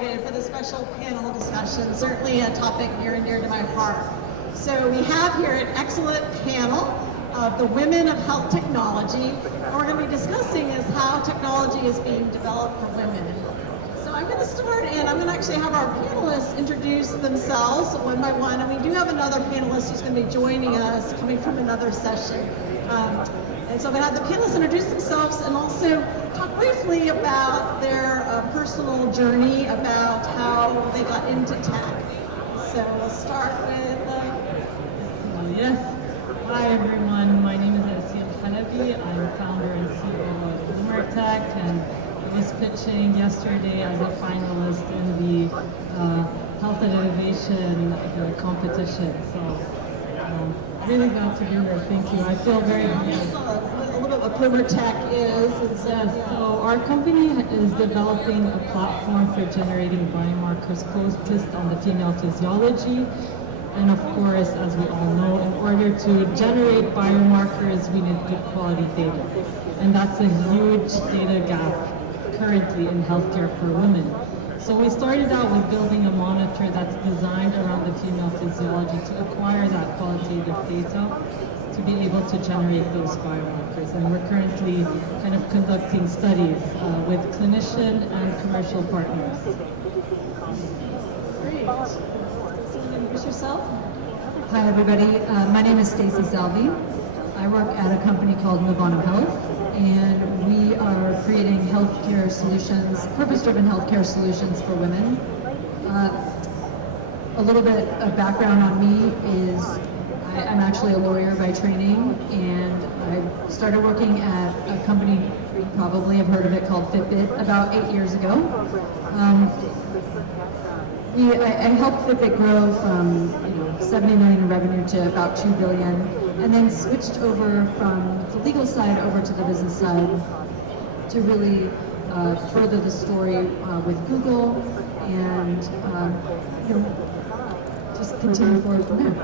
excited for the special panel discussion, certainly a topic near and dear to my heart. So we have here an excellent panel of the women of health technology. And we're going to be discussing is how technology is being developed for women. So I'm going to start, and I'm going to actually have our panelists introduce themselves one by one. And we do have another panelist who's going to be joining us, coming from another session. And so I'm going to have the panelists introduce themselves and also talk briefly about their personal journey, about how they got into tech. So we'll start with... Yes. Hi everyone, my name is Aceil Halaby. I'm founder and CEO of Boomer Tech, and I was pitching yesterday as a finalist in the Health and Innovation competition. So really glad to be here. Thank you. I feel very humbled. A little bit what Boomer Tech is. So our company is developing a platform for generating biomarkers focused on the female physiology. And of course, as we all know, in order to generate biomarkers, we need good quality data. And that's a huge data gap currently in healthcare for women. So we started out with building a monitor that's designed around the female physiology to acquire that qualitative data to be able to generate those biomarkers. And we're currently kind of conducting studies with clinician and commercial partners. Great. Yourself? Hi everybody, my name is Stacy Salvi. I work at a company called Movano Health, and we are creating healthcare solutions, purpose-driven healthcare solutions for women. A little bit of background on me is I'm actually a lawyer by training, and I started working at a company, you probably have heard of it, called Fitbit about 8 years ago. I helped Fitbit grow from 70 million in revenue to about 2 billion, and then switched over from the legal side over to the business side to really further the story with Google and just continue forward from there.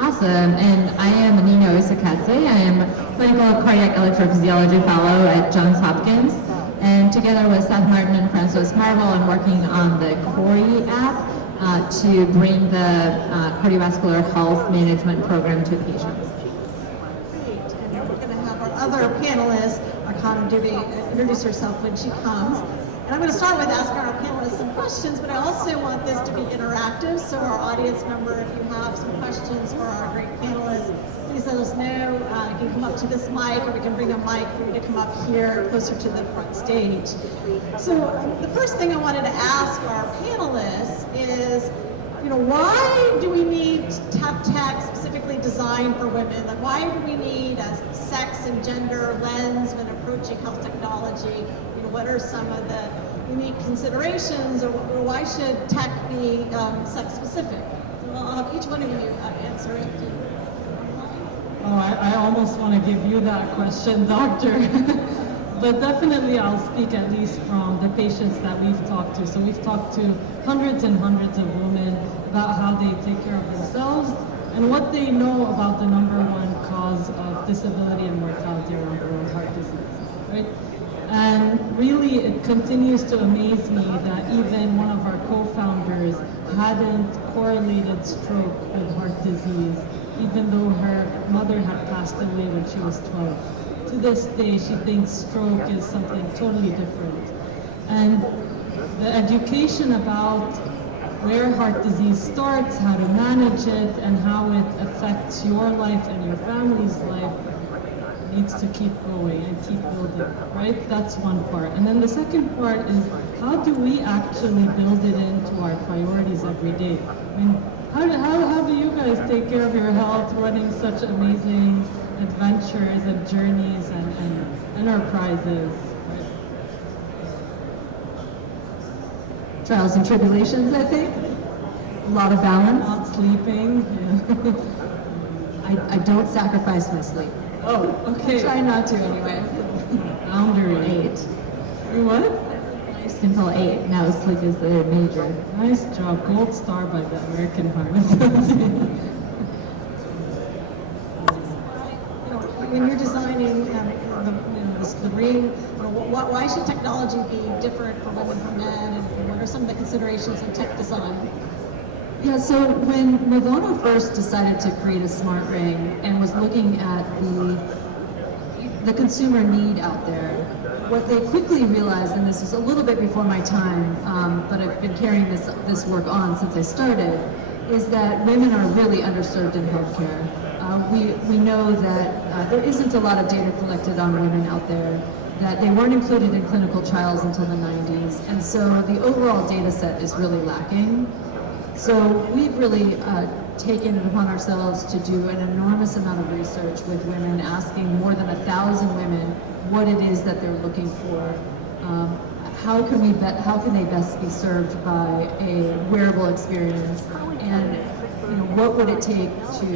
Awesome, and I am Nino Isakadze. I am clinical cardiac electrophysiology fellow at Johns Hopkins. And together with Seth Martin and Francois Marvel, I'm working on the CORI app to bring the cardiovascular health management program to patients. Great, and we're going to have our other panelist, Archana Dubey, introduce herself when she comes. And I'm going to start with asking our panelists some questions, but I also want this to be interactive, so our audience member, if you have some questions for our great panelists, please let us know. You can come up to this mic, or we can bring a mic for you to come up here closer to the front stage. So the first thing I wanted to ask our panelists is, why do we need to have tech specifically designed for women? Like, why do we need a sex and gender lens when approaching health technology? What are some of the unique considerations, or why should tech be sex specific? I'll have each one of you answer it. Oh, I almost want to give you that question, doctor. But definitely I'll speak at least from the patients that we've talked to. So we've talked to hundreds and hundreds of women about how they take care of themselves and what they know about the #1 cause of disability and mortality around the world, heart disease, right? And really it continues to amaze me that even one of our co-founders hadn't correlated stroke with heart disease, even though her mother had passed away when she was 12. To this day, she thinks stroke is something totally different. And the education about where heart disease starts, how to manage it, and how it affects your life and your family's life needs to keep going and keep building, right? That's one part. And then the second part is, how do we actually build it into our priorities every day? I mean, how do you guys take care of your health running such amazing adventures and journeys and enterprises? Right? Trials and tribulations, I think. A lot of balance. Not sleeping. I don't sacrifice my sleep. Oh, okay. Try not to anyway. Boundary. 8. You what? Until 8. Now sleep is the major. Nice job. Gold star by the American Heart Association. When you're designing the ring, why should technology be different for women from men? And are some of the considerations in tech design? Yeah, so when Movano first decided to create a smart ring and was looking at the consumer need out there, what they quickly realized, and this is a little bit before my time, but I've been carrying this work on since I started, is that women are really underserved in healthcare. We know that there isn't a lot of data collected on women out there, that they weren't included in clinical trials until the 90s, and so the overall data set is really lacking. So we've really taken it upon ourselves to do an enormous amount of research with women, asking more than 1,000 women what it is that they're looking for. How can they best be served by a wearable experience, and what would it take to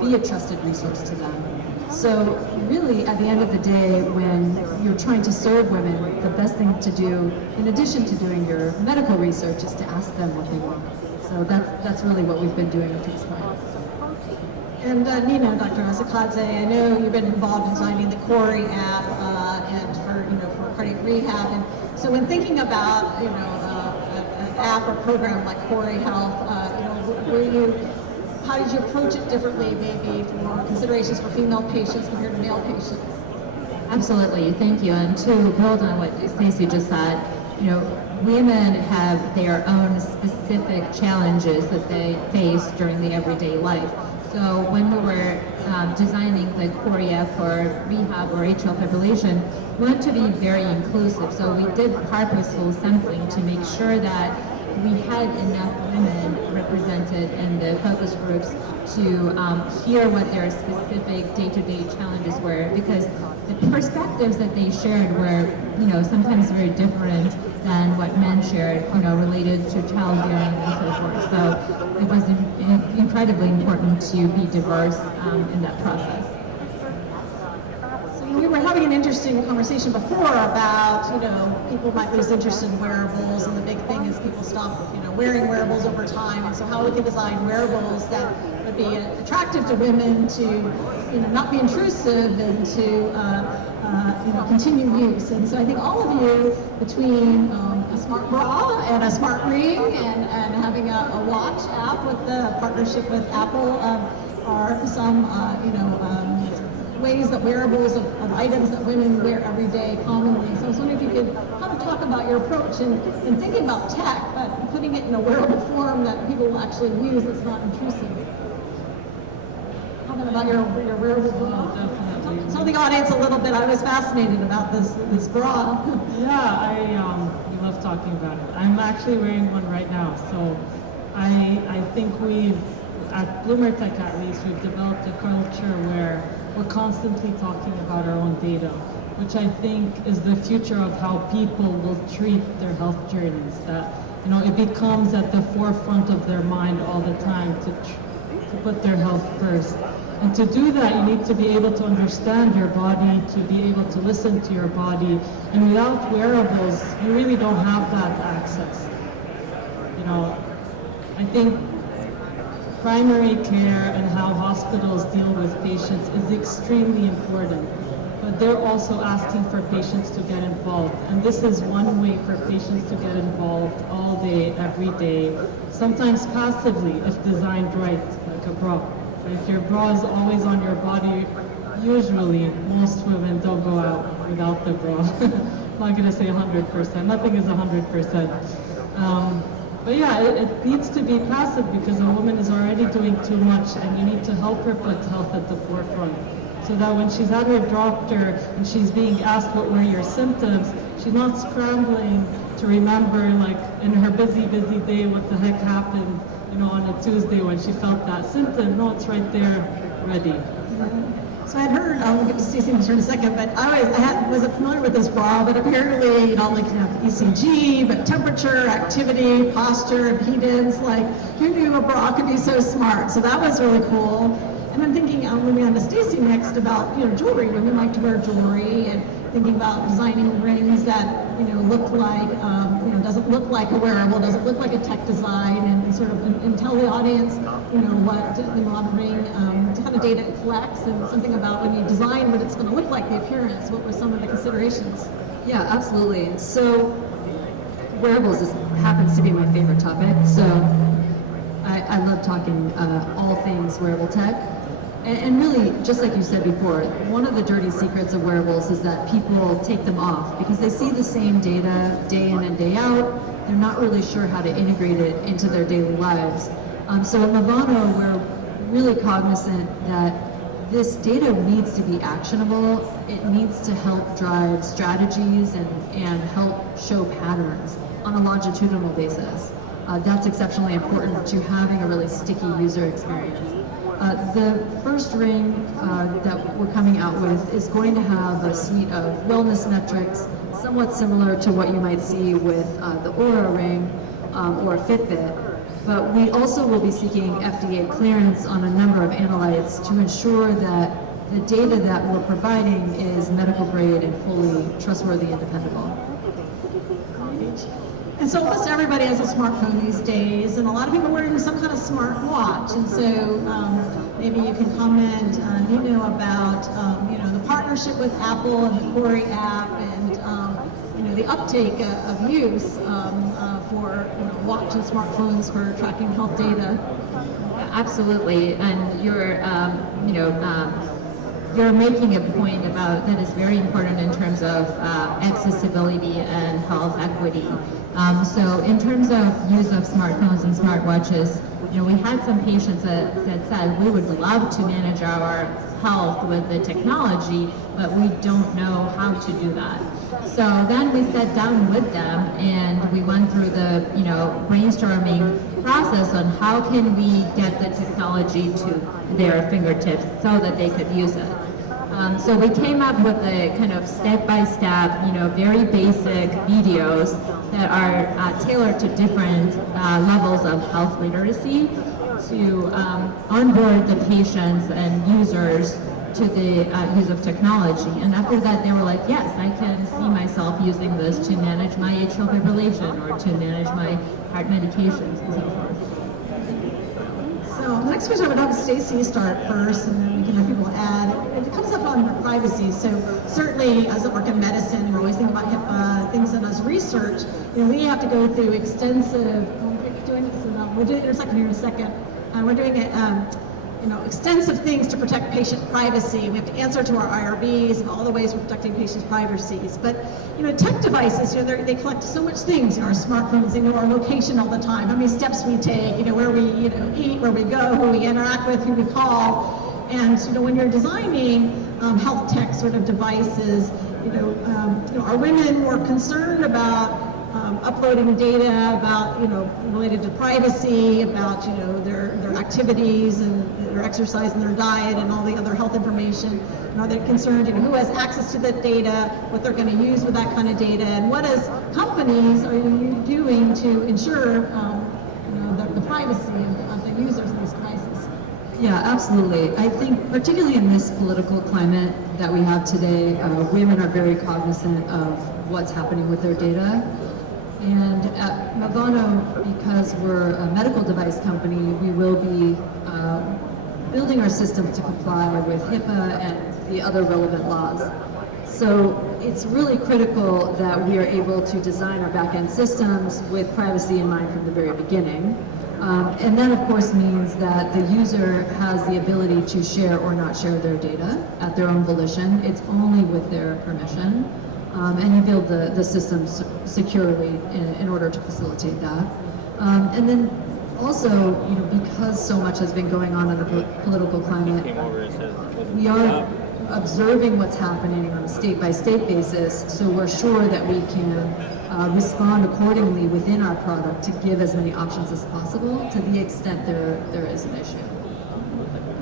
be a trusted resource to them? So really, at the end of the day, when you're trying to serve women, the best thing to do, in addition to doing your medical research, is to ask them what they want. So that's really what we've been doing up to this point. And Nino, Dr. Isakadze, I know you've been involved in designing the Corey app and for cardiac rehab. And so when thinking about an app or program like Corey Health, how did you approach it differently, maybe for considerations for female patients compared to male patients? Absolutely, thank you. And to build on what Stacy just said, women have their own specific challenges that they face during the everyday life. So when we were designing the Corey app for rehab or atrial fibrillation, we wanted to be very inclusive. So we did purposeful sampling to make sure that we had enough women represented in the focus groups to hear what their specific day-to-day challenges were, because the perspectives that they shared were, sometimes very different than what men shared, related to childbearing and so forth. So it was incredibly important to be diverse in that process. So we were having an interesting conversation before about, people might lose interest in wearables, and the big thing is people stop, wearing wearables over time, and so how we can design wearables that would be attractive to women to, not be intrusive and to, continue use. And so I think all of you, between a smart bra and a smart ring and having a watch app with the partnership with Apple, are some, ways that wearables of items that women wear every day commonly. So I was wondering if you could kind of talk about your approach in thinking about tech, but putting it in a wearable form that people will actually use that's not intrusive. Comment about your wearable bra. Definitely. Tell the audience a little bit. I was fascinated about this bra. Yeah, I love talking about it. I'm actually wearing one right now. So I think at Bloomer Tech at least, we've developed a culture where we're constantly talking about our own data, which I think is the future of how people will treat their health journeys. That, it becomes at the forefront of their mind all the time to put their health first. And to do that, you need to be able to understand your body, to be able to listen to your body. And without wearables, you really don't have that access. I think primary care and how hospitals deal with patients is extremely important, but they're also asking for patients to get involved. And this is one way for patients to get involved all day, every day, sometimes passively if designed right, like a bra. If your bra is always on your body, usually most women don't go out without the bra. I'm not going to say 100%, nothing is 100%. But yeah, it needs to be passive because a woman is already doing too much, and you need to help her put health at the forefront. So that when she's at her doctor and she's being asked what were your symptoms, she's not scrambling to remember, like in her busy day, what the heck happened, on a Tuesday when she felt that symptom. No, it's right there, ready. So I had heard, we'll get to Stacy in a second, but I wasn't familiar with this bra, but apparently, ECG, but temperature, activity, posture, impedance, who knew a bra could be so smart? So that was really cool. And I'm thinking, moving on to Stacy next, about, jewelry. Women like to wear jewelry, and thinking about designing rings that, look like, doesn't look like a wearable, doesn't look like a tech design, and sort of and tell the audience, what the modern ring, kind of data it collects, and something about when you design what it's going to look like, the appearance. What were some of the considerations? Yeah, absolutely. So wearables happens to be my favorite topic, so I love talking all things wearable tech. And really, just like you said before, one of the dirty secrets of wearables is that people take them off because they see the same data day in and day out. They're not really sure how to integrate it into their daily lives. So at Movano, we're really cognizant that this data needs to be actionable. It needs to help drive strategies and help show patterns on a longitudinal basis. That's exceptionally important to having a really sticky user experience. The first ring that we're coming out with is going to have a suite of wellness metrics, somewhat similar to what you might see with the Oura Ring or Fitbit. But we also will be seeking FDA clearance on a number of analytes to ensure that the data that we're providing is medical grade and fully trustworthy and dependable. And so almost everybody has a smartphone these days, and a lot of people are wearing some kind of smart watch. And so maybe you can comment, Nino, about the partnership with Apple and the Corey app, and the uptake of use for watch and smartphones for tracking health data. Absolutely, and you're making a point about that is very important in terms of accessibility and health equity. So in terms of use of smartphones and smartwatches, we had some patients that said we would love to manage our health with the technology, but we don't know how to do that. So then we sat down with them and we went through the brainstorming process on how can we get the technology to their fingertips so that they could use it. So we came up with a kind of step-by-step, very basic videos that are tailored to different levels of health literacy to onboard the patients and users to the use of technology. And after that, they were like, yes, I can see myself using this to manage my atrial fibrillation or to manage my heart medications and so forth. So next question, I would have Stacy start first, and then we can have people add. It comes up on privacy. So certainly, as I work in medicine, we're always thinking about HIPAA, things that as research, we have to go through extensive. We'll do intersecting here in a second. We're doing it. Extensive things to protect patient privacy. We have to answer to our IRBs and all the ways we're protecting patients' privacies. But tech devices, they collect so much things. Our smartphones, they know our location all the time, how many steps we take, where we eat, where we go, who we interact with, who we call. And when you're designing health tech sort of devices, are women more concerned about uploading data about, related to privacy, about, their activities and their exercise and their diet and all the other health information? And are they concerned, who has access to that data, what they're going to use with that kind of data, and what as companies are you doing to ensure, the privacy of the users in these devices? Yeah, absolutely. I think particularly in this political climate that we have today, women are very cognizant of what's happening with their data. And at Movano, because we're a medical device company, we will be building our systems to comply with HIPAA and the other relevant laws. So it's really critical that we are able to design our back-end systems with privacy in mind from the very beginning. And that, of course, means that the user has the ability to share or not share their data at their own volition. It's only with their permission. And you build the systems securely in order to facilitate that. And then also, because so much has been going on in the political climate, we are observing what's happening on a state-by-state basis, so we're sure that we can respond accordingly within our product to give as many options as possible to the extent there is an issue.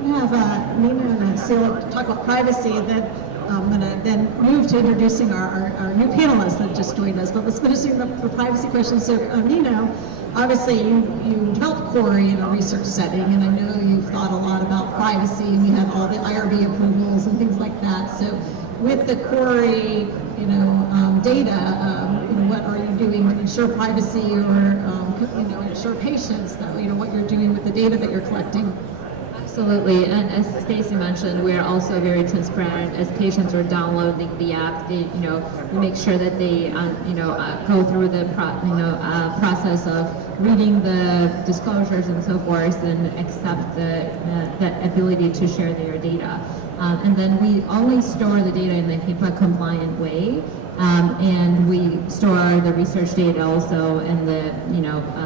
We have Nino and Aceil talk about privacy, and then I'm going to then move to introducing our new panelists that just joined us. But let's finish the privacy questions. So Nino, obviously you developed Corey in a research setting, and I know you've thought a lot about privacy, and you have all the IRB approvals and things like that. So with the Corey, data, what are you doing to ensure privacy or ensure patients that what you're doing with the data that you're collecting? Absolutely, and as Stacy mentioned, we are also very transparent. As patients are downloading the app, we make sure that they, go through the process of reading the disclosures and so forth, and accept the ability to share their data. And then we only store the data in a HIPAA compliant way, and we store the research data also in the,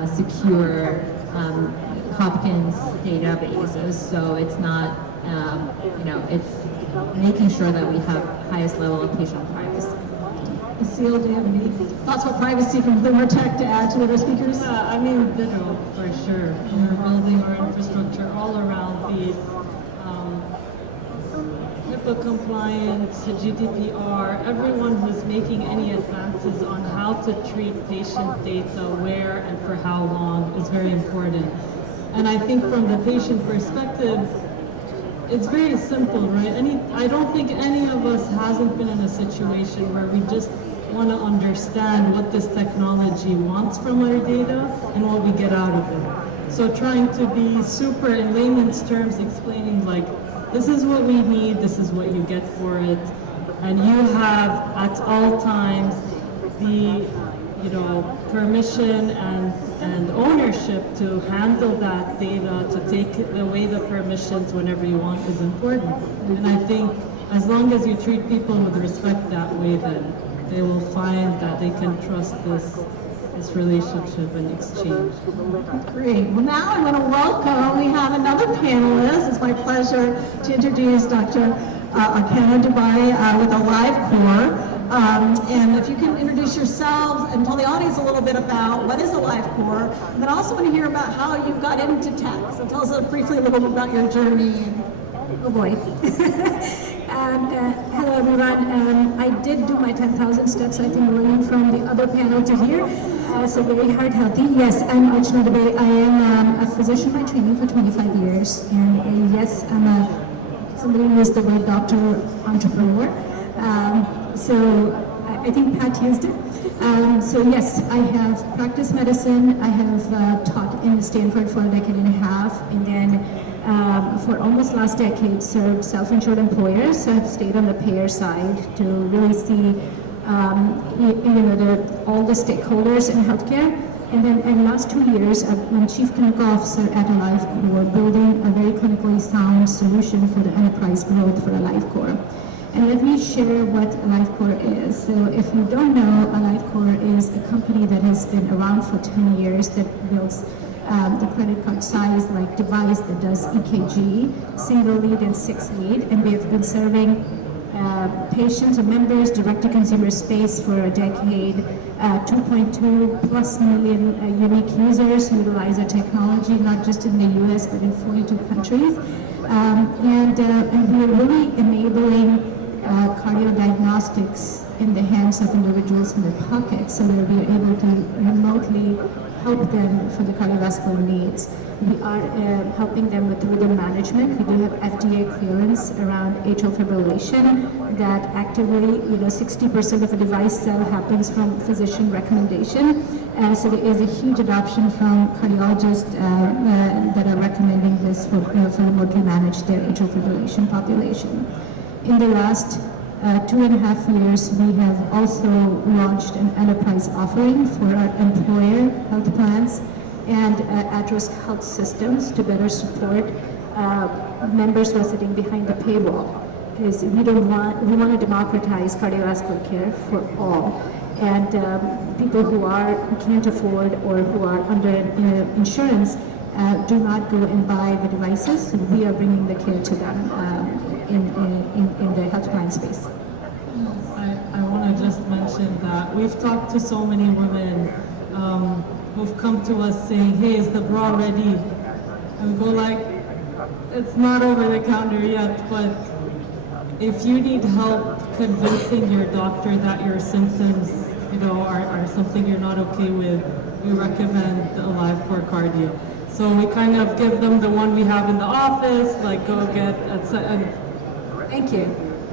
secure Hopkins databases, so it's not, it's making sure that we have highest level of patient privacy. Aceil, do you have any thoughts about privacy from Bloomer Tech to add to other speakers? Yeah, I mean, digital for sure. We're building our infrastructure all around these HIPAA compliance, GDPR. Everyone who's making any advances on how to treat patient data, where and for how long, is very important. And I think from the patient perspective, it's very simple, right? I don't think any of us hasn't been in a situation where we just want to understand what this technology wants from our data and what we get out of it. So trying to be super in layman's terms, explaining like, this is what we need, this is what you get for it, and you have at all times the permission and ownership to handle that data, to take away the permissions whenever you want is important. And I think as long as you treat people with respect that way, then they will find that they can trust this relationship and exchange. Great. Well, now I'm going to welcome, we have another panelist. It's my pleasure to introduce Dr. Archana Dubey with AliveCor. And if you can introduce yourselves and tell the audience a little bit about what is AliveCor, and then I also want to hear about how you got into tech. So tell us briefly a little bit about your journey. Oh boy. Hello everyone. I did do my 10,000 steps, I think, running from the other panel to here. So very heart healthy. Yes, I'm Archana Dubey. I am a physician by training for 25 years. And yes, I'm somebody who is the word doctor entrepreneur. So I think Pat used it. So yes, I have practiced medicine. I have taught in Stanford for a decade and a half, and then for almost last decade served self-insured employers. So I've stayed on the payer side to really see all the stakeholders in healthcare. And then in the last 2 years, I'm Chief Clinical Officer at AliveCor, building a very clinically sound solution for the enterprise growth for AliveCor. And let me share what AliveCor is. So if you don't know, AliveCor is a company that has been around for 10 years that builds the credit card size like device that does EKG, single lead and 6 lead, and we have been serving patients or members direct-to-consumer space for a decade. 2.2 plus million unique users who utilize our technology, not just in the US, but in 42 countries. And we are really enabling cardio diagnostics in the hands of individuals in their pockets, so that we are able to remotely help them for the cardiovascular needs. We are helping them with rhythm management. We do have FDA clearance around atrial fibrillation that actively, 60% of a device sale happens from physician recommendation. So there is a huge adoption from cardiologists that are recommending this for remotely manage their atrial fibrillation population. In the last 2.5 years, we have also launched an enterprise offering for our employer health plans and at-risk health systems to better support members who are sitting behind the paywall. Because we want to democratize cardiovascular care for all. And people who can't afford or who are under insurance do not go and buy the devices. So we are bringing the care to them in the health plan space. I want to just mention that we've talked to so many women who've come to us saying, hey, is the bra ready? And we go like, it's not over the counter yet, but if you need help convincing your doctor that your symptoms, are something you're not okay with, we recommend the AliveCor Cardio. So we kind of give them the one we have in the office, like go get, and Thank you.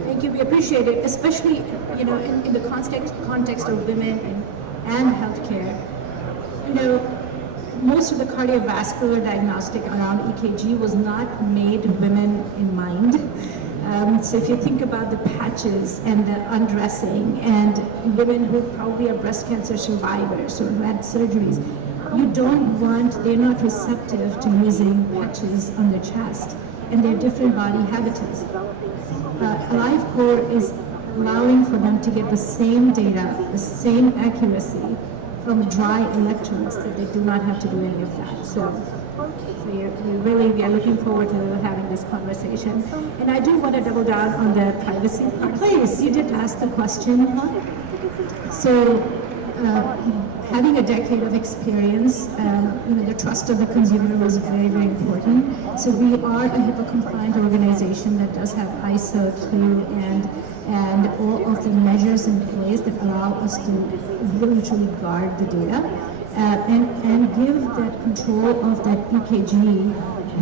Thank you. We appreciate it, especially in the context of women and healthcare. most of the cardiovascular diagnostic around EKG was not made women in mind. So if you think about the patches and the undressing and women who probably are breast cancer survivors or who had surgeries, they're not receptive to using patches on their chest, and they're different body habitats. AliveCor is allowing for them to get the same data, the same accuracy from dry electrodes, that they do not have to do any of that. So we are looking forward to having this conversation. And I do want to double down on the privacy part. Please, you did ask the question. So having a decade of experience, the trust of the consumer was very, very important. So we are a HIPAA compliant organization that does have ISO 2 and all of the measures in place that allow us to really truly guard the data and give that control of that EKG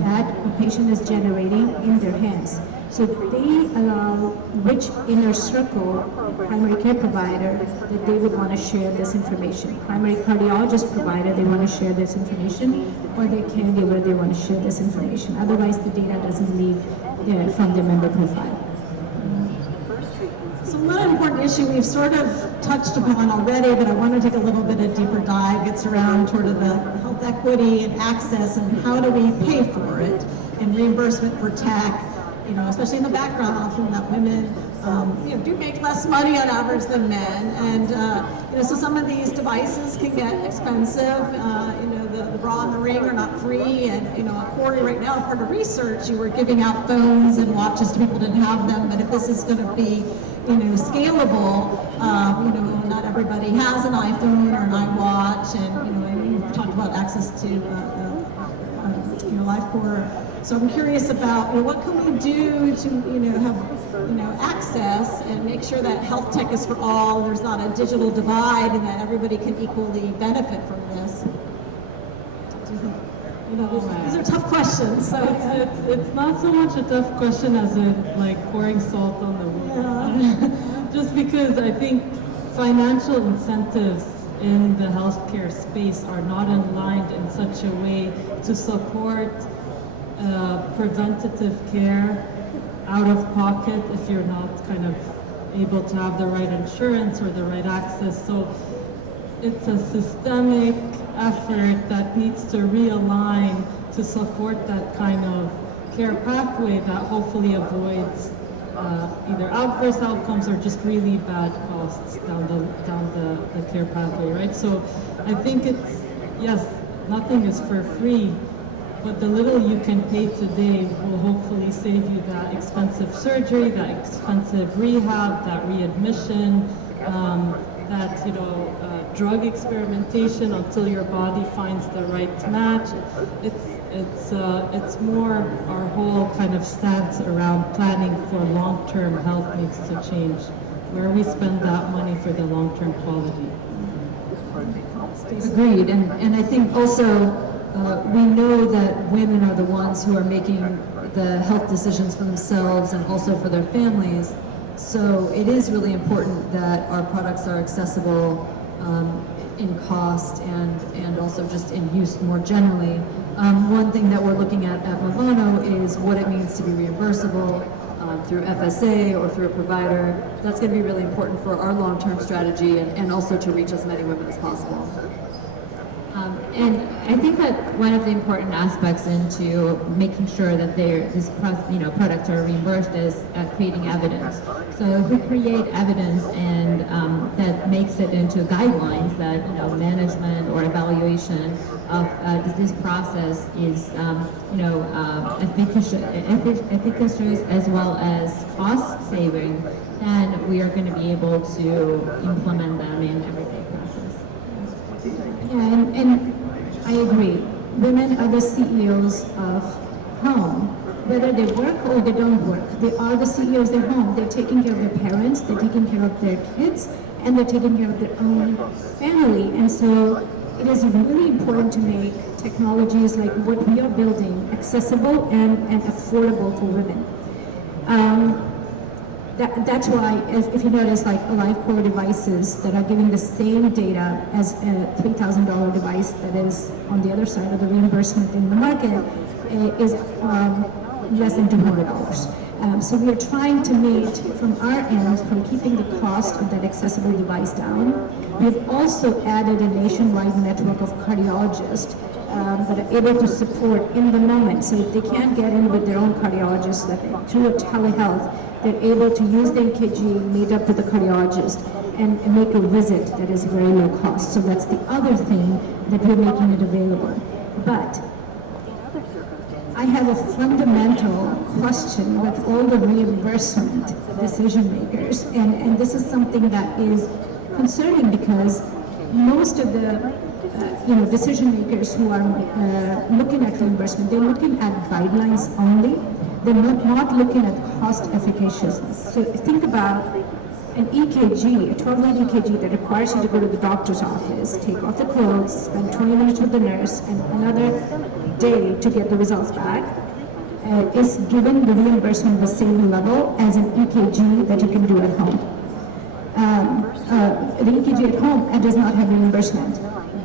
that a patient is generating in their hands. So they allow which inner circle primary care provider that they would want to share this information. Primary cardiologist provider, they want to share this information, or their caregiver, they want to share this information. Otherwise, the data doesn't leave from the member profile. So one important issue we've sort of touched upon already, but I want to take a little bit of deeper dive. It's around sort of the health equity and access, and how do we pay for it, and reimbursement for tech. Especially in the background, often that women, do make less money on average than men, and so some of these devices can get expensive. The bra and the ring are not free, and Corey, right now, part of research, you were giving out phones and watches to people who didn't have them. But if this is going to be, scalable, not everybody has an iPhone or an iWatch, and we've talked about access to AliveCor. So I'm curious about what can we do to have access and make sure that health tech is for all. There's not a digital divide, and that everybody can equally benefit from this. These are tough questions. So it's not so much a tough question as in like pouring salt on the wound. Yeah. Just because I think financial incentives in the healthcare space are not aligned in such a way to support preventative care out of pocket if you're not kind of able to have the right insurance or the right access. So it's a systemic effort that needs to realign to support that kind of care pathway that hopefully avoids either adverse outcomes or just really bad costs down the care pathway, right? So I think yes, nothing is for free, but the little you can pay today will hopefully save you that expensive surgery, that expensive rehab, that readmission, that drug experimentation until your body finds the right match. It's more our whole kind of stance around planning for long-term health needs to change, where we spend that money for the long-term quality. Agreed, and I think also we know that women are the ones who are making the health decisions for themselves and also for their families. So it is really important that our products are accessible in cost and also just in use more generally. One thing that we're looking at Movano is what it means to be reimbursable through FSA or through a provider. That's going to be really important for our long-term strategy and also to reach as many women as possible. And I think that one of the important aspects into making sure that products are reimbursed is creating evidence. So if we create evidence and that makes it into guidelines that management or evaluation of this process is efficacious as well as cost saving, then we are going to be able to implement them in everyday practice. Yeah, and I agree. Women are the CEOs of home. Whether they work or they don't work, they are the CEOs of their home. They're taking care of their parents, they're taking care of their kids, and they're taking care of their own family. And so it is really important to make technologies like what we are building accessible and affordable for women. That's why, if you notice, like AliveCor devices that are giving the same data as a $3,000 device that is on the other side of the reimbursement in the market is less than $200. So we are trying to meet from our end, from keeping the cost of that accessible device down. We've also added a nationwide network of cardiologists that are able to support in the moment. So if they can't get in with their own cardiologist, that through a telehealth, they're able to use the EKG, meet up with the cardiologist, and make a visit that is very low cost. So that's the other thing that we're making it available. But I have a fundamental question with all the reimbursement decision makers, and this is something that is concerning because most of the decision makers who are looking at reimbursement, they're looking at guidelines only. They're not looking at cost effectiveness. So think about an EKG, a 12-lead EKG that requires you to go to the doctor's office, take off the clothes, spend 20 minutes with the nurse, and another day to get the results back, is given the reimbursement the same level as an EKG that you can do at home. The EKG at home does not have reimbursement.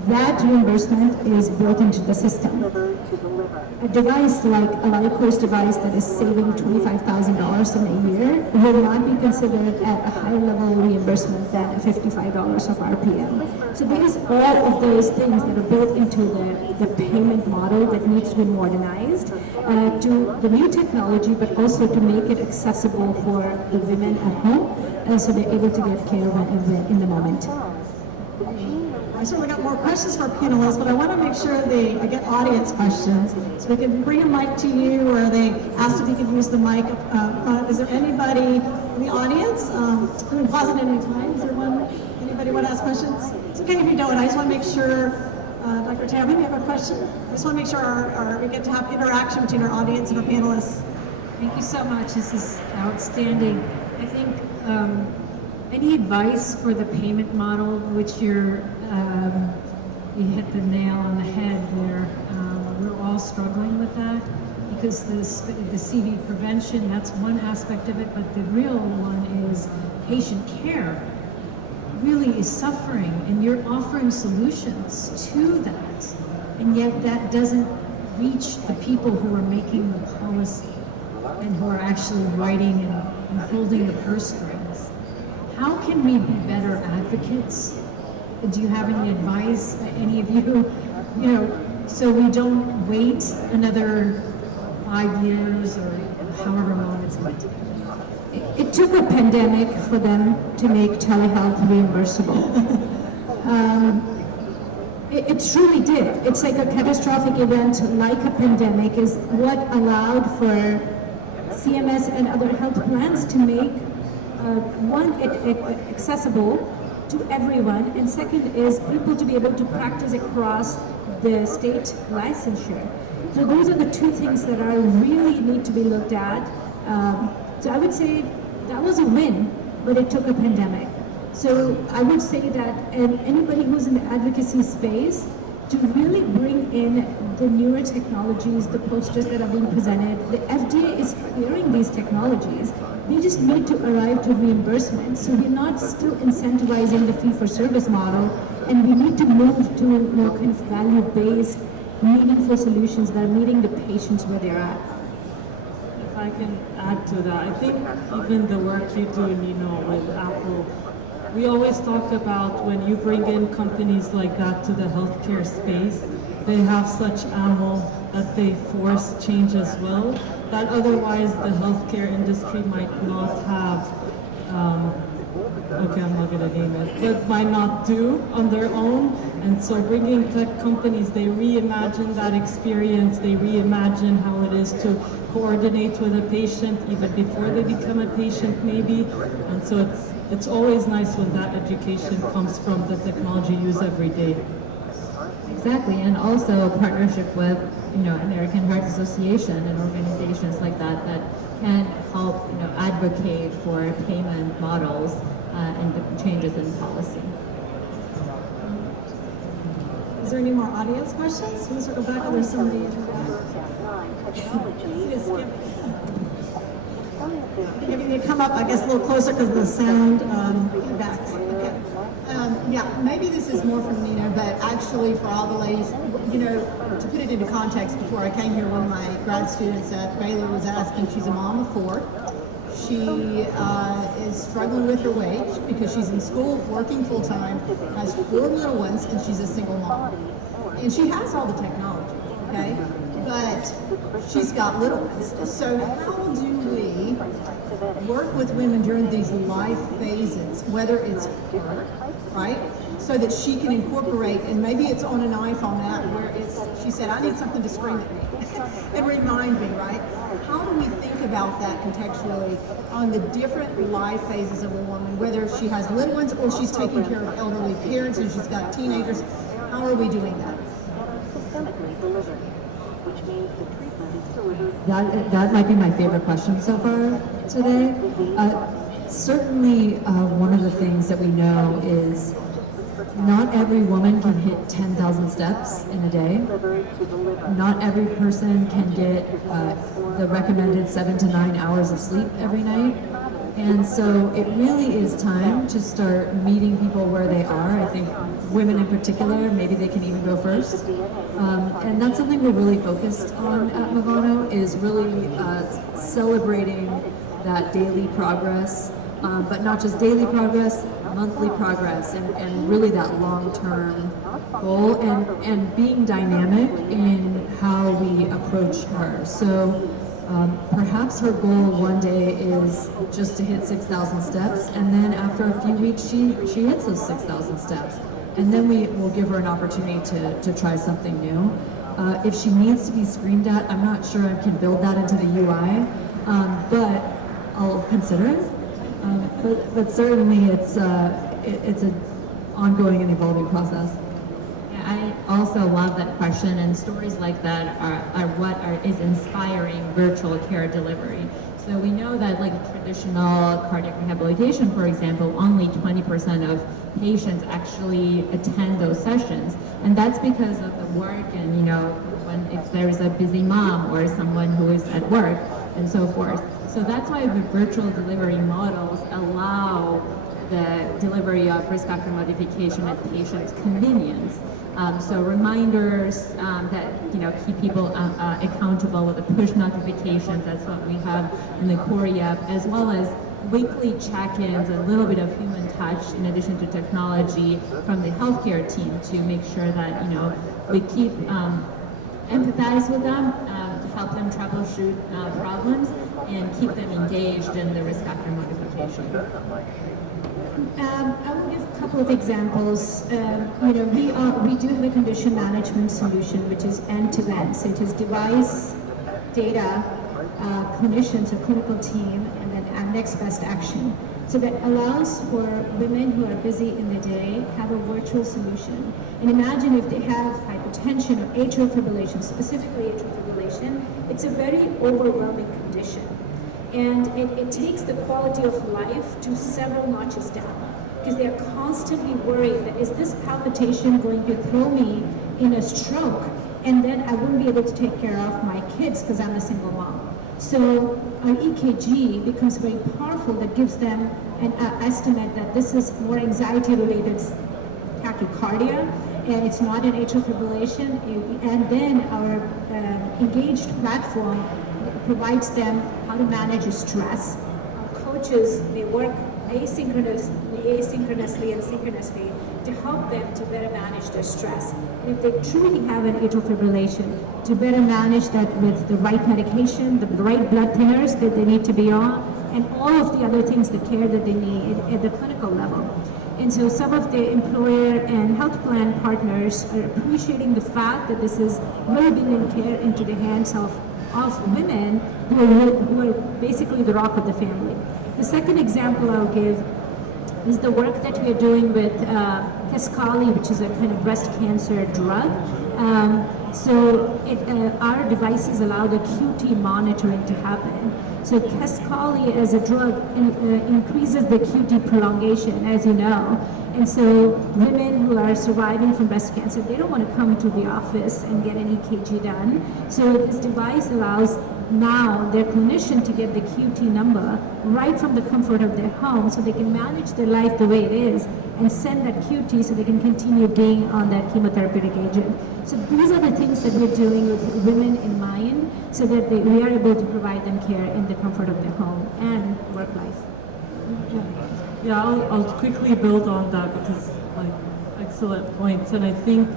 That reimbursement is built into the system. A device like AliveCor's device that is saving $25,000 in a year will not be considered at a higher level reimbursement than $55 of RPM. So there's all of those things that are built into the payment model that needs to be modernized to the new technology, but also to make it accessible for the women at home, so they're able to get care in the moment. I certainly got more questions for our panelists, but I want to make sure I get audience questions. So we can bring a mic to you, or they asked if you could use the mic up front. Is there anybody in the audience? You can pause at any time. Is there anybody want to ask questions? It's okay if you don't. I just want to make sure, Dr. Tammy, you have a question? I just want to make sure we get to have interaction between our audience and our panelists. Thank you so much. This is outstanding. I think any advice for the payment model, which you hit the nail on the head there. We're all struggling with that because the CV prevention, that's one aspect of it, but the real one is patient care really is suffering, and you're offering solutions to that, and yet that doesn't reach the people who are making the policy and who are actually writing and holding the purse strings. How can we be better advocates? Do you have any advice, any of you, so we don't wait another 5 years or however long it's going to take? It took a pandemic for them to make telehealth reimbursable. It truly did. It's like a catastrophic event, like a pandemic, is what allowed for CMS and other health plans to make it accessible to everyone, and second is people to be able to practice across the state licensure. So those are the two things that are really need to be looked at. So I would say that was a win, but it took a pandemic. So I would say that anybody who's in the advocacy space, to really bring in the newer technologies, the posters that are being presented, the FDA is clearing these technologies. They just need to arrive to reimbursement. So we're not still incentivizing the fee-for-service model, and we need to move to more kind of value-based, meaningful solutions that are meeting the patients where they're at. If I can add to that, I think even the work you do, Nino, with Apple, we always talk about when you bring in companies like that to the healthcare space, they have such ammo that they force change as well, that otherwise the healthcare industry might not have, okay, I'm not gonna name it, but might not do on their own. And so bringing tech companies, they reimagine that experience, they reimagine how it is to coordinate with a patient even before they become a patient maybe. And so it's always nice when that education comes from the technology used every day. Exactly, and also a partnership with, American Heart Association and organizations like that can help, advocate for payment models and the changes in policy. Is there any more audience questions? Can we circle back? Oh, there's somebody in the back. Give you you need to come up, I guess, a little closer because of the sound feedbacks. Okay. Yeah, maybe this is more from Nino, but actually for all the ladies, you know, to put it into context, before I came here, one of my grad students at Baylor was asking, she's a mom of 4. She is struggling with her weight because she's in school, working full-time, has 4 little ones, and she's a single mom. And she has all the technology, okay? But she's got little ones. So how do we work with women during these life phases, whether it's work, right? So that she can incorporate, and maybe it's on an iPhone app where she said, I need something to scream at me and remind me, right? How do we think about that contextually on the different life phases of a woman, whether she has little ones or she's taking care of elderly parents and she's got teenagers? How are we doing that? That might be my favorite question so far today. Certainly, one of the things that we know is not every woman can hit 10,000 steps in a day. Not every person can get the recommended 7 to 9 hours of sleep every night. And so it really is time to start meeting people where they are. I think women in particular, maybe they can even go first. And that's something we're really focused on at Movano, is really celebrating that daily progress, but not just daily progress, monthly progress, and really that long-term goal, and being dynamic in how we approach her. So perhaps her goal one day is just to hit 6,000 steps, and then after a few weeks she hits those 6,000 steps. And then we will give her an opportunity to try something new. If she needs to be screamed at, I'm not sure I can build that into the UI, but I'll consider it. But certainly it's an ongoing and evolving process. I also love that question, and stories like that are what is inspiring virtual care delivery. So we know that, like traditional cardiac rehabilitation, for example, only 20% of patients actually attend those sessions, and that's because of the work and, you know, if there's a busy mom or someone who is at work and so forth. So that's why the virtual delivery models allow the delivery of risk factor modification at patients' convenience. So reminders that, you know, keep people accountable with the push notifications. That's what we have in the Core app, as well as weekly check-ins, a little bit of human touch in addition to technology from the healthcare team to make sure that, you know, we keep empathize with them, help them troubleshoot problems, and keep them engaged in the risk factor modification. I will give a couple of examples. We do have a condition management solution which is end-to-end. So it is device, data, clinicians, a clinical team, and then next best action. So that allows for women who are busy in the day have a virtual solution. And imagine if they have hypertension or atrial fibrillation, specifically atrial fibrillation, it's a very overwhelming condition. And it takes the quality of life to several notches down, because they're constantly worried that, is this palpitation going to throw me in a stroke, and then I wouldn't be able to take care of my kids because I'm a single mom. So our EKG becomes very powerful. That gives them an estimate that this is more anxiety-related tachycardia, and it's not an atrial fibrillation. And then our engaged platform provides them how to manage stress. Our coaches, they work asynchronously and synchronously to help them to better manage their stress. And if they truly have an atrial fibrillation, to better manage that with the right medication, the right blood thinners that they need to be on, and all of the other things, the care that they need at the clinical level. And so some of the employer and health plan partners are appreciating the fact that this is really being care into the hands of women who are basically the rock of the family. The second example I'll give is the work that we are doing with Kisqali, which is a kind of breast cancer drug. Our devices allow the QT monitoring to happen. So Kisqali as a drug increases the QT prolongation, as you know. And so women who are surviving from breast cancer, they don't want to come to the office and get an EKG done. So this device allows now their clinician to get the QT number right from the comfort of their home so they can manage their life the way it is and send that QT so they can continue being on that chemotherapeutic agent. So these are the things that we're doing with women in mind so that we are able to provide them care in the comfort of their home and work life. Yeah, I'll quickly build on that because like excellent points, and I think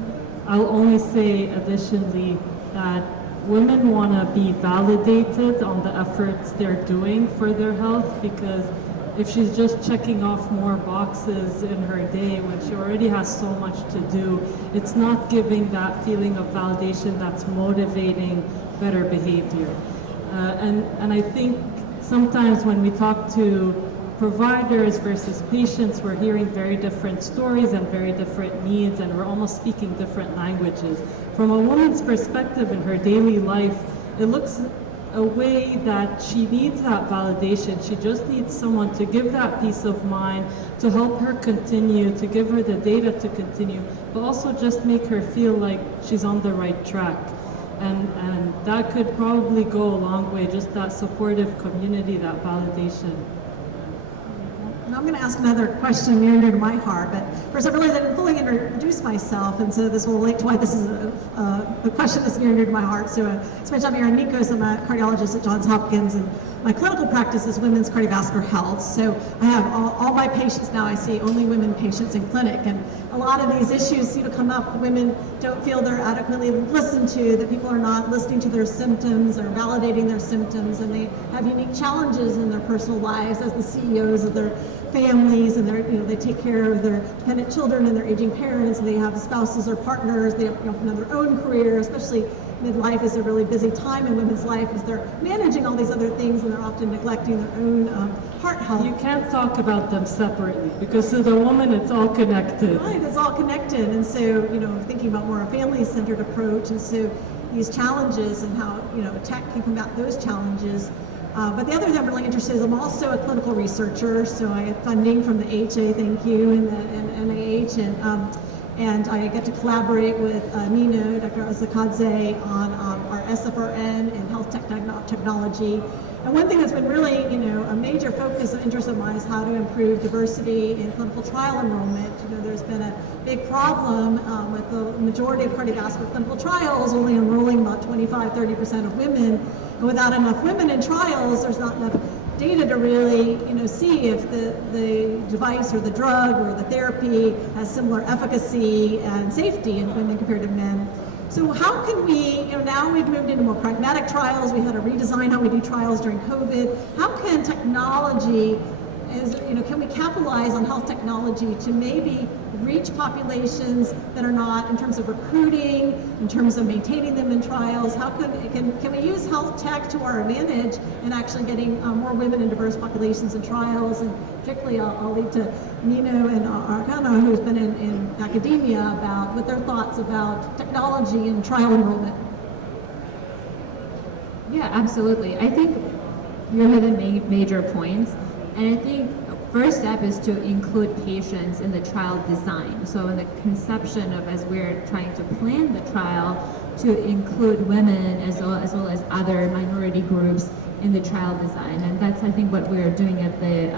I'll only say additionally that women want to be validated on the efforts they're doing for their health, because if she's just checking off more boxes in her day when she already has so much to do, it's not giving that feeling of validation that's motivating better behavior. And I think sometimes when we talk to providers versus patients, we're hearing very different stories and very different needs, and we're almost speaking different languages. From a woman's perspective in her daily life, it looks a way that she needs that validation. She just needs someone to give that peace of mind, to help her continue, to give her the data to continue, but also just make her feel like she's on the right track. And that could probably go a long way, just that supportive community, that validation. And I'm going to ask another question near and dear to my heart, but first I realized I didn't fully introduce myself, and so this will relate to why this is a question that's near and dear to my heart. So it's my job here in Michos. I'm a cardiologist at Johns Hopkins, and my clinical practice is women's cardiovascular health. So I have all my patients now, I see only women patients in clinic, and a lot of these issues seem to come up. Women don't feel they're adequately listened to, that people are not listening to their symptoms or validating their symptoms, and they have unique challenges in their personal lives as the CEOs of their families, and they take care of their dependent children and their aging parents, and they have spouses or partners, they have their own career, especially midlife is a really busy time in women's life as they're managing all these other things, and they're often neglecting their own heart health. You can't talk about them separately because to the woman it's all connected. Right, it's all connected, and so thinking about more a family-centered approach, and so these challenges and how tech can combat those challenges. But the other thing I'm really interested in is I'm also a clinical researcher, so I have funding from the HA, thank you, and the NIH, and I get to collaborate with Nino, Dr. Isakadze, on our SFRN and health technology. And one thing that's been really, a major focus and interest of mine is how to improve diversity in clinical trial enrollment. There's been a big problem with the majority of cardiovascular clinical trials only enrolling about 25-30% of women. And without enough women in trials, there's not enough data to really, see if the device or the drug or the therapy has similar efficacy and safety in women compared to men. So how can we, now we've moved into more pragmatic trials, we had to redesign how we do trials during COVID. How can technology, can we capitalize on health technology to maybe reach populations that are not, in terms of recruiting, in terms of maintaining them in trials? How can we use health tech to our advantage in actually getting more women in diverse populations in trials? And particularly I'll lead to Nino and Archana, who's been in academia, about what their thoughts about technology and trial enrollment. Yeah, absolutely. I think you hit the major points, and I think first step is to include patients in the trial design. So in the conception of, as we're trying to plan the trial, to include women as well as other minority groups in the trial design. And that's, I think, what we're doing at the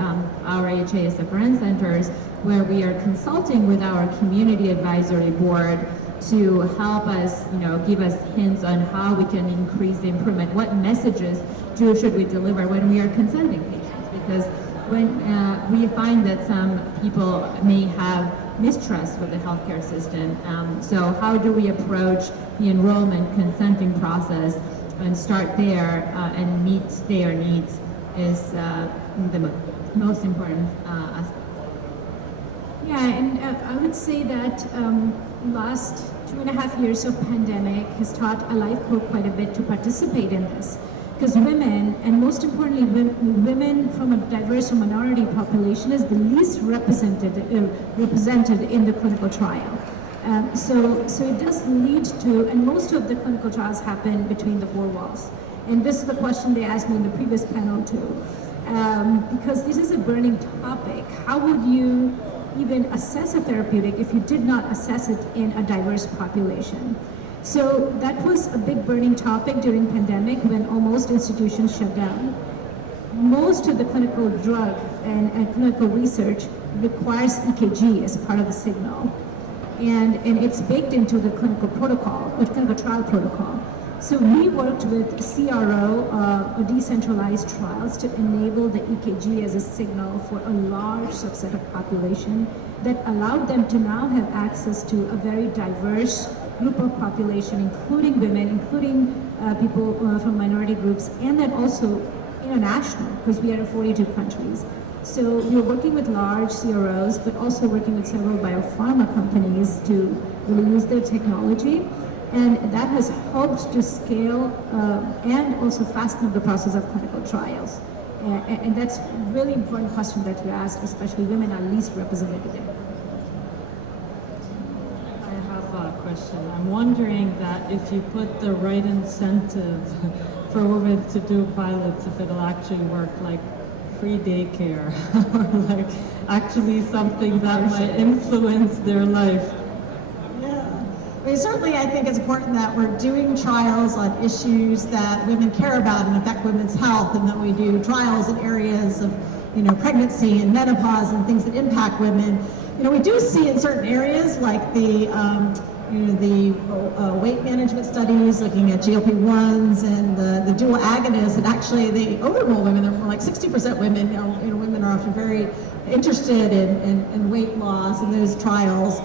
our HASFRN centers, where we are consulting with our community advisory board to help us, give us hints on how we can increase the improvement. What messages should we deliver when we are consenting patients? Because when we find that some people may have mistrust with the healthcare system. So how do we approach the enrollment consenting process and start there and meet their needs is the most important aspect. Yeah, and I would say that last 2.5 years of pandemic has taught AliveCor quite a bit to participate in this. Because women, and most importantly, women from a diverse or minority population, is the least represented in the clinical trial. So it does lead to, and most of the clinical trials happen between the four walls. And this is the question they asked me in the previous panel too. Because this is a burning topic. How would you even assess a therapeutic if you did not assess it in a diverse population? So that was a big burning topic during pandemic when almost institutions shut down. Most of the clinical drug and clinical research requires EKG as part of the signal. And it's baked into the clinical protocol, the clinical trial protocol. So we worked with CRO, decentralized trials to enable the EKG as a signal for a large subset of population that allowed them to now have access to a very diverse group of population, including women, including people from minority groups, and then also international, because we are in 42 countries. So we're working with large CROs, but also working with several biopharma companies to really use their technology. And that has helped to scale and also fasten up the process of clinical trials. And that's a really important question that you asked, especially women are least represented there. I have a question. I'm wondering that if you put the right incentive for women to do pilots, if it'll actually work, like free daycare, or like actually something that might influence their life. I mean, certainly, I think it's important that we're doing trials on issues that women care about and affect women's health, and that we do trials in areas of, pregnancy and menopause and things that impact women. We do see in certain areas like the weight management studies looking at GLP-1s and the dual agonists, and actually they over-enroll women. They're more like 60% women. Women are often very interested in weight loss in those trials.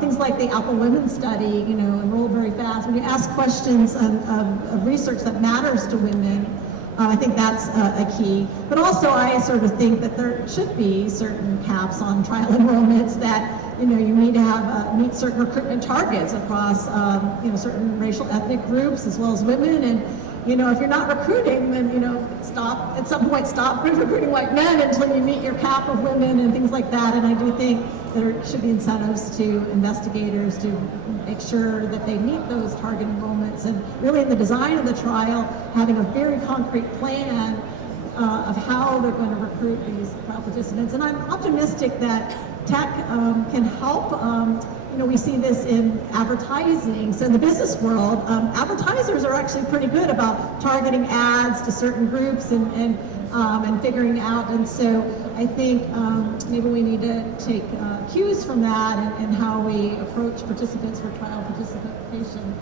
Things like the Apple Women's Study, enrolled very fast. When you ask questions of research that matters to women, I think that's a key. But also, I sort of think that there should be certain caps on trial enrollments, that you need to have meet certain recruitment targets across certain racial ethnic groups as well as women. And if you're not recruiting, then stop at some point. Stop recruiting white men until you meet your cap of women and things like that. And I do think there should be incentives to investigators to make sure that they meet those target enrollments, and really in the design of the trial, having a very concrete plan of how they're going to recruit these trial participants. And I'm optimistic that tech can help. We see this in advertising. So in the business world, advertisers are actually pretty good about targeting ads to certain groups and figuring out. And so I think maybe we need to take cues from that and how we approach participants for trial participation.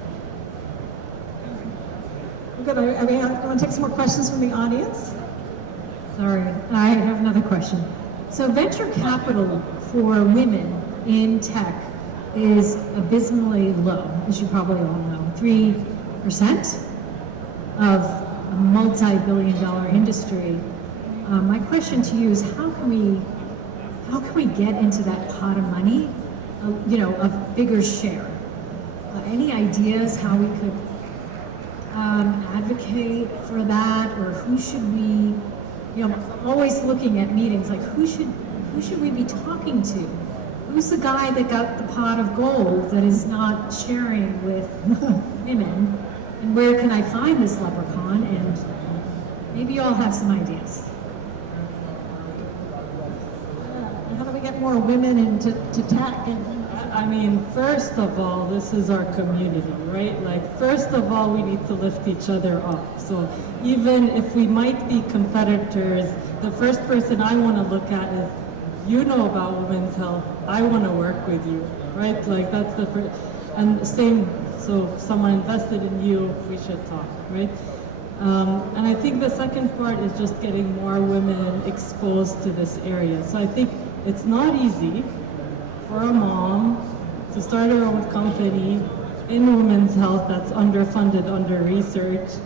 Good. I want to take some more questions from the audience. Sorry, I have another question. So venture capital for women in tech is abysmally low, as you probably all know. 3% of a multi-billion-dollar industry. My question to you is, how can we get into that pot of money, of bigger share? Any ideas how we could advocate for that, or who should we? Always looking at meetings like who should we be talking to? Who's the guy that got the pot of gold that is not sharing with women? And where can I find this leprechaun? And maybe you all have some ideas. How do we get more women into tech? I mean, first of all, this is our community, right? Like, first of all, we need to lift each other up. So even if we might be competitors, the first person I want to look at is, you know about women's health, I want to work with you, right? Like, that's the first, and same, so if someone invested in you, we should talk, right? And I think the second part is just getting more women exposed to this area. So I think it's not easy for a mom to start her own company in women's health that's underfunded, under-researched,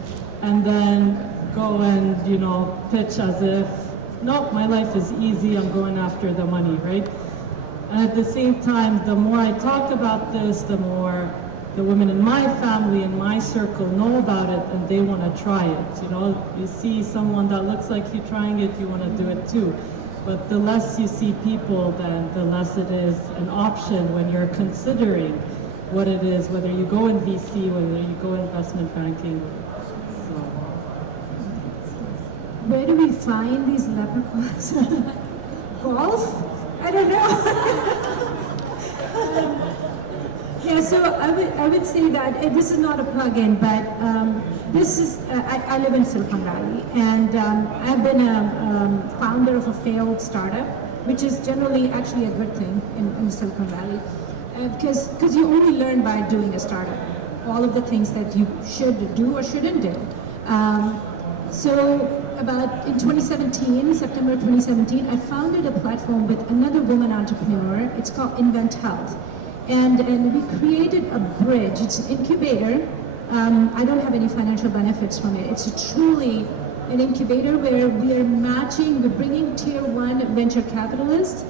and then go and, pitch as if, nope, my life is easy, I'm going after the money, right? And at the same time, the more I talk about this, the more the women in my family, in my circle, know about it, and they want to try it. You see someone that looks like you trying it, you want to do it too. But the less you see people, then the less it is an option when you're considering what it is, whether you go in VC, whether you go investment banking. So. Where do we find these leprechauns? Golf? I don't know. Yeah, so I would say that this is not a plug-in, but this is, I live in Silicon Valley, and I've been a founder of a failed startup, which is generally actually a good thing in Silicon Valley, because you only learn by doing a startup, all of the things that you should do or shouldn't do. So about in 2017, September 2017, I founded a platform with another woman entrepreneur. It's called Invent Health. And we created a bridge. It's an incubator. I don't have any financial benefits from it. It's truly an incubator where we're bringing tier 1 venture capitalists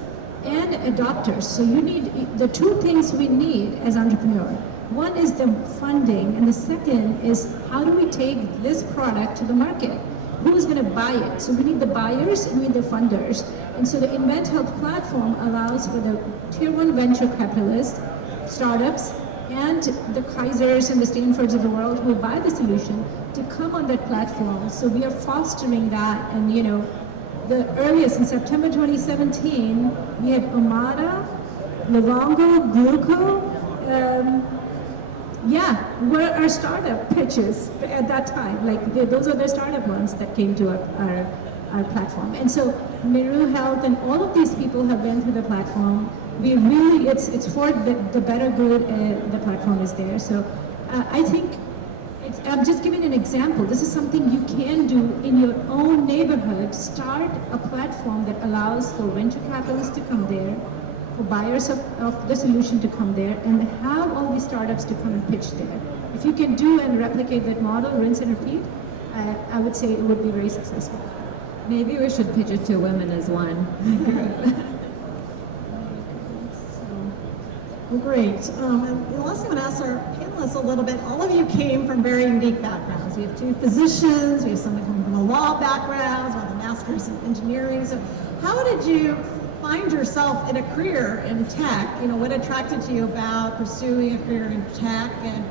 and adopters. So you need, the two things we need as entrepreneurs. One is the funding, and the second is how do we take this product to the market? Who's going to buy it? So we need the buyers and we need the funders. And so the Invent Health platform allows for the tier 1 venture capitalists, startups, and the Kaisers and the Stanfords of the world who buy the solution to come on that platform. So we are fostering that. And the earliest in September 2017, we had Omada, Livongo, Gluco, were our startup pitches at that time. Like those are the startup ones that came to our platform. And so Meru Health and all of these people have been through the platform. We really, it's for the better good. The platform is there. So I think I'm just giving an example. This is something you can do in your own neighborhood. Start a platform that allows for venture capitalists to come there, for buyers of the solution to come there, and have all these startups to come and pitch there. If you can do and replicate that model, rinse and repeat, I would say it would be very successful. Maybe we should pitch it to women as one. Well, great. And the last thing I'm going to ask our panelists a little bit, all of you came from very unique backgrounds. We have 2 physicians, we have someone coming from a law background, with a master's in engineering. So how did you find yourself in a career in tech? What attracted you about pursuing a career in tech, and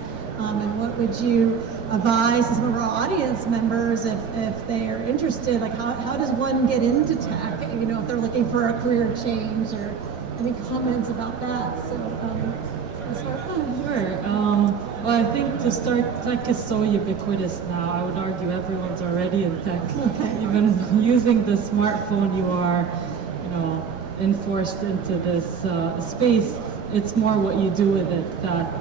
what would you advise some of our audience members if they are interested? Like how does one get into tech? If they're looking for a career change, or any comments about that? So, Sure. Well, I think to start, tech is so ubiquitous now. I would argue everyone's already in tech. Okay. Even using the smartphone, you are, enforced into this space. It's more what you do with it that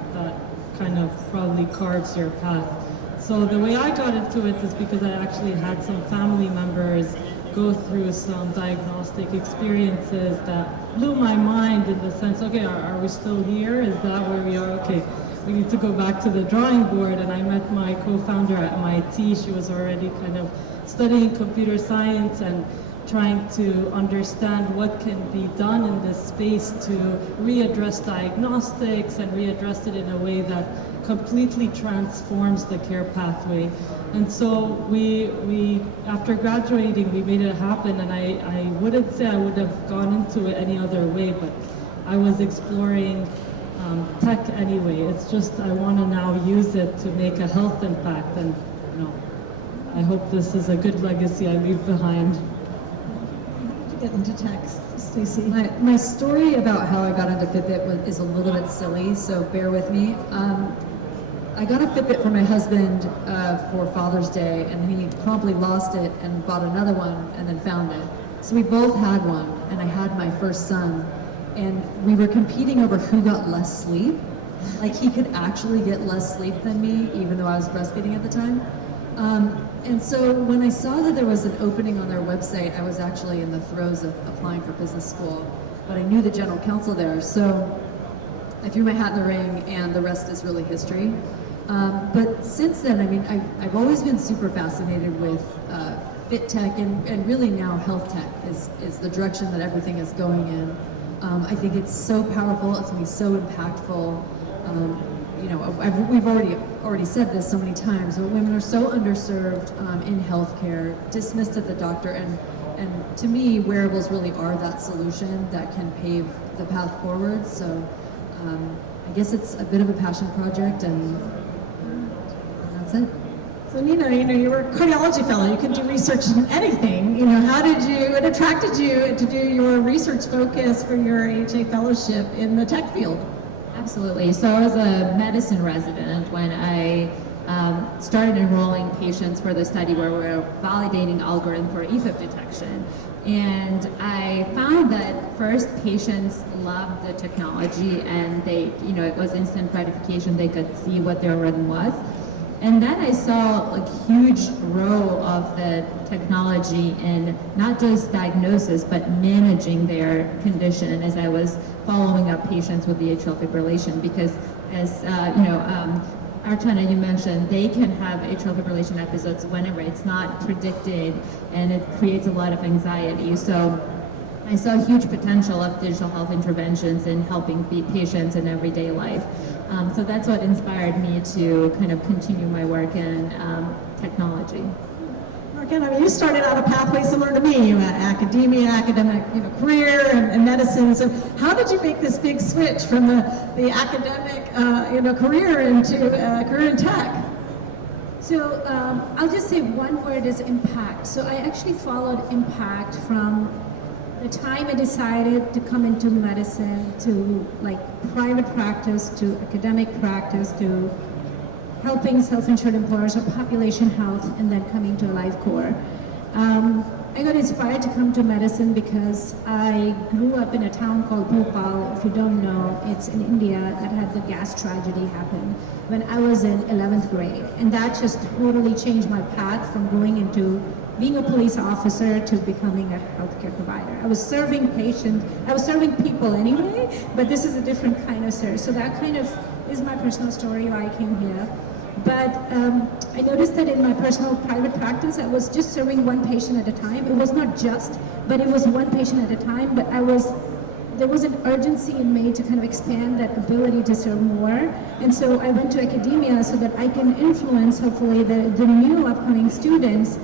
kind of probably carves your path. So the way I got into it is because I actually had some family members go through some diagnostic experiences that blew my mind, in the sense, okay, are we still here? Is that where we are? Okay, we need to go back to the drawing board. And I met my co-founder at MIT. She was already kind of studying computer science and trying to understand what can be done in this space to readdress diagnostics and readdress it in a way that completely transforms the care pathway. And so we after graduating, we made it happen, and I wouldn't say I would have gone into it any other way, but I was exploring tech anyway. It's just I want to now use it to make a health impact, and I hope this is a good legacy I leave behind. Get into tech, Stacy. My story about how I got into Fitbit is a little bit silly, so bear with me. I got a Fitbit for my husband for Father's Day, and he promptly lost it and bought another one and then found it. So we both had one, and I had my first son, and we were competing over who got less sleep. Like, he could actually get less sleep than me, even though I was breastfeeding at the time. And so when I saw that there was an opening on their website, I was actually in the throes of applying for business school, but I knew the general counsel there, so I threw my hat in the ring, and the rest is really history. But since then, I mean, I've always been super fascinated with fit tech, and really now health tech is the direction that everything is going in. I think it's so powerful, it's going to be so impactful. We've already said this so many times, but women are so underserved in healthcare, dismissed at the doctor, and to me, wearables really are that solution that can pave the path forward. So I guess it's a bit of a passion project, and that's it. So Nino, you were a cardiology fellow. You can do research in anything. What attracted you to do your research focus for your AHA fellowship in the tech field? Absolutely. So I was a medicine resident when I started enrolling patients for the study where we're validating algorithm for EFib detection. And I found that first patients loved the technology and they, it was instant gratification. They could see what their rhythm was. And then I saw a huge role of the technology in not just diagnosis, but managing their condition as I was following up patients with the atrial fibrillation. Because as Archana, you mentioned, they can have atrial fibrillation episodes whenever it's not predicted, and it creates a lot of anxiety. So I saw huge potential of digital health interventions in helping patients in everyday life. So that's what inspired me to kind of continue my work in technology. Again, I mean, you started out a pathway similar to me. You had academia, academic career, and medicine. So how did you make this big switch from the academic career into career in tech? So I'll just say one word is impact. So I actually followed impact from the time I decided to come into medicine to like private practice to academic practice to helping self-insured employers or population health, and then coming to AliveCor. I got inspired to come to medicine because I grew up in a town called Bhopal. If you don't know, it's in India, that had the gas tragedy happen when I was in 11th grade. And that just totally changed my path from going into being a police officer to becoming a healthcare provider. I was serving people anyway, but this is a different kind of service. So that kind of is my personal story why I came here. But I noticed that in my personal private practice, I was just serving one patient at a time. It was not just, but it was one patient at a time. But there was an urgency in me to kind of expand that ability to serve more. And so I went to academia so that I can influence, hopefully, the new upcoming students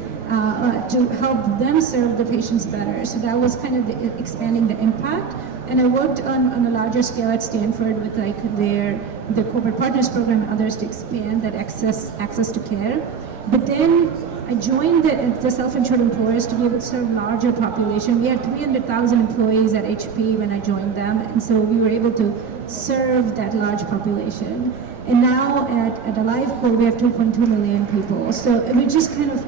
to help them serve the patients better. So that was kind of expanding the impact. And I worked on a larger scale at Stanford with the corporate partners program and others to expand that access to care. But then I joined the self-insured employers to be able to serve larger population. We had 300,000 employees at HP when I joined them, and so we were able to serve that large population. And now at AliveCor, we have 2.2 million people. So we're just kind of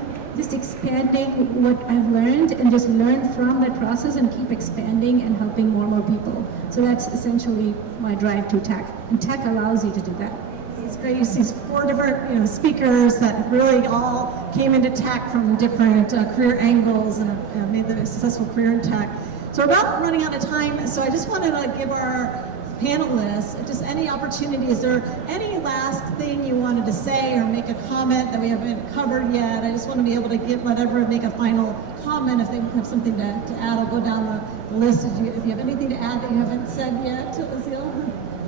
expanding what I've learned and just learn from that process and keep expanding and helping more and more people. So that's essentially my drive to tech, and tech allows you to do that. It's great. You see 4 different speakers that really all came into tech from different career angles and made the successful career in tech. So we're about running out of time, so I just wanted to give our panelists just any opportunity. Is there any last thing you wanted to say or make a comment that we haven't covered yet? I just want to be able to let everyone make a final comment if they have something to add. I'll go down the list if you have anything to add that you haven't said yet, Aceil.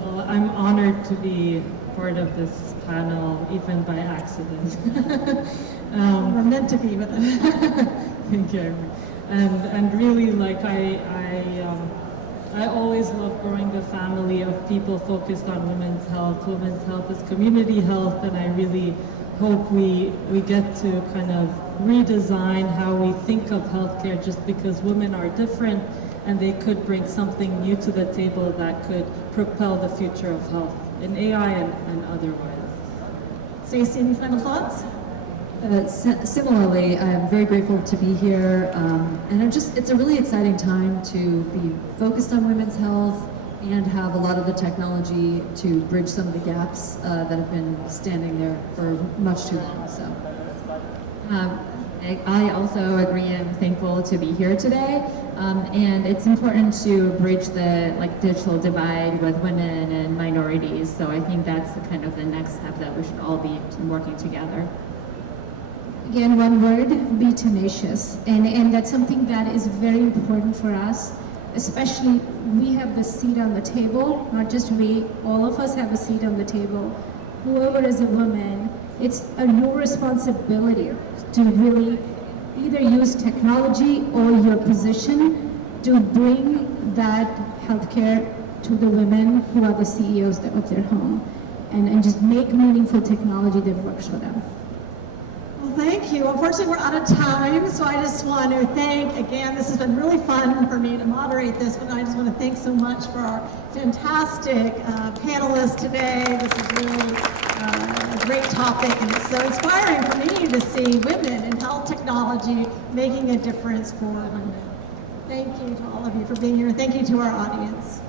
Well, I'm honored to be part of this panel, even by accident. We're meant to be with it. Thank you. And really, like I always love growing the family of people focused on women's health. Women's health is community health, and I really hope we get to kind of redesign how we think of healthcare, just because women are different and they could bring something new to the table that could propel the future of health in AI and otherwise. Stacy, any final thoughts? Similarly, I'm very grateful to be here, and it's a really exciting time to be focused on women's health and have a lot of the technology to bridge some of the gaps that have been standing there for much too long. So, I also agree. I'm thankful to be here today, and it's important to bridge the digital divide with women and minorities. So I think that's kind of the next step that we should all be working together. Again, one word, be tenacious. And that's something that is very important for us, especially we have the seat on the table, not just we, all of us have a seat on the table. Whoever is a woman, it's your responsibility to really either use technology or your position to bring that healthcare to the women who are the CEOs of their home, and just make meaningful technology that works for them. Well, Thank you. Unfortunately, we're out of time, so I just want to thank, again, this has been really fun for me to moderate this, but I just want to thank so much for our fantastic panelists today. This is really a great topic, and it's so inspiring for me to see women in health technology making a difference for women. Thank you to all of you for being here. Thank you to our audience.